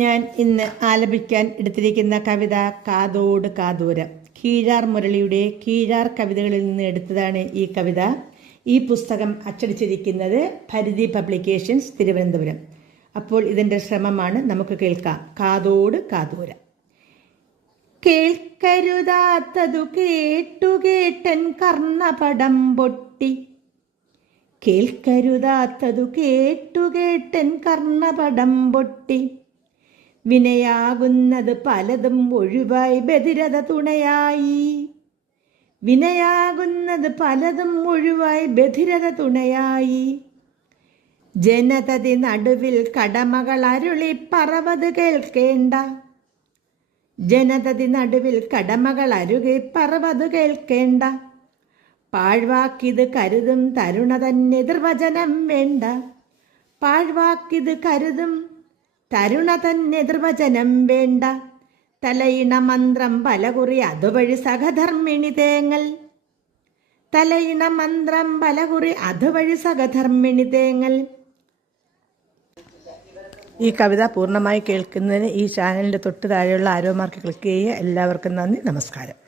ഞാൻ ഇന്ന് ആലപിക്കാൻ എടുത്തിരിക്കുന്ന കവിത കാതോട് കാതൂരം. കീഴാർ മുരളിയുടെ കീഴാർ കവിതകളിൽ നിന്ന് എടുത്തതാണ് ഈ കവിത. ഈ പുസ്തകം അച്ചടിച്ചിരിക്കുന്നത് ഭരിതി പബ്ലിക്കേഷൻസ്, തിരുവനന്തപുരം. അപ്പോൾ ഇതിൻ്റെ ശ്രമമാണ്, നമുക്ക് കേൾക്കാം. കാതോട് കാതൂരം. കേൾക്കരുതാത്തതു കേട്ടുകേട്ടൻ കർണപടം പൊട്ടി. കേൾക്കരുതാത്തതു കേട്ടുകേട്ടൻ കർണപടം പൊട്ടി. വിനയാകുന്നത് പലതും ഒഴിവായി ബധിരത തുണയായി. വിനയാകുന്നത് പലതും ഒഴിവായി ബധിരത തുണയായി. ജനതതി നടുവിൽ കടമകൾ അരുളി പറവത് കേൾക്കേണ്ട. ജനതതി നടുവിൽ കടമകൾ അരുകി പറവത് കേൾക്കേണ്ട. പാഴ്വാക്കിത് കരുതും തരുണ തന്നെതിർവചനം വേണ്ട. പാഴ്വാക്കിത് കരുതും തരുണ തന്നെതിർവചനം വേണ്ട. തലയിണ മന്ത്രം പലകുറി അതുവഴി സഹധർമ്മിണി തേങ്ങൽ. തലയിണ മന്ത്രം പലകുറി അതുവഴി സഹധർമ്മിണി തേങ്ങൽ. ഈ കവിത പൂർണ്ണമായി കേൾക്കുന്നതിന് ഈ ചാനലിൻ്റെ തൊട്ട് താഴെയുള്ള ആരോ മാർക്ക് ക്ലിക്ക് ചെയ്യുക. എല്ലാവർക്കും നന്ദി, നമസ്കാരം.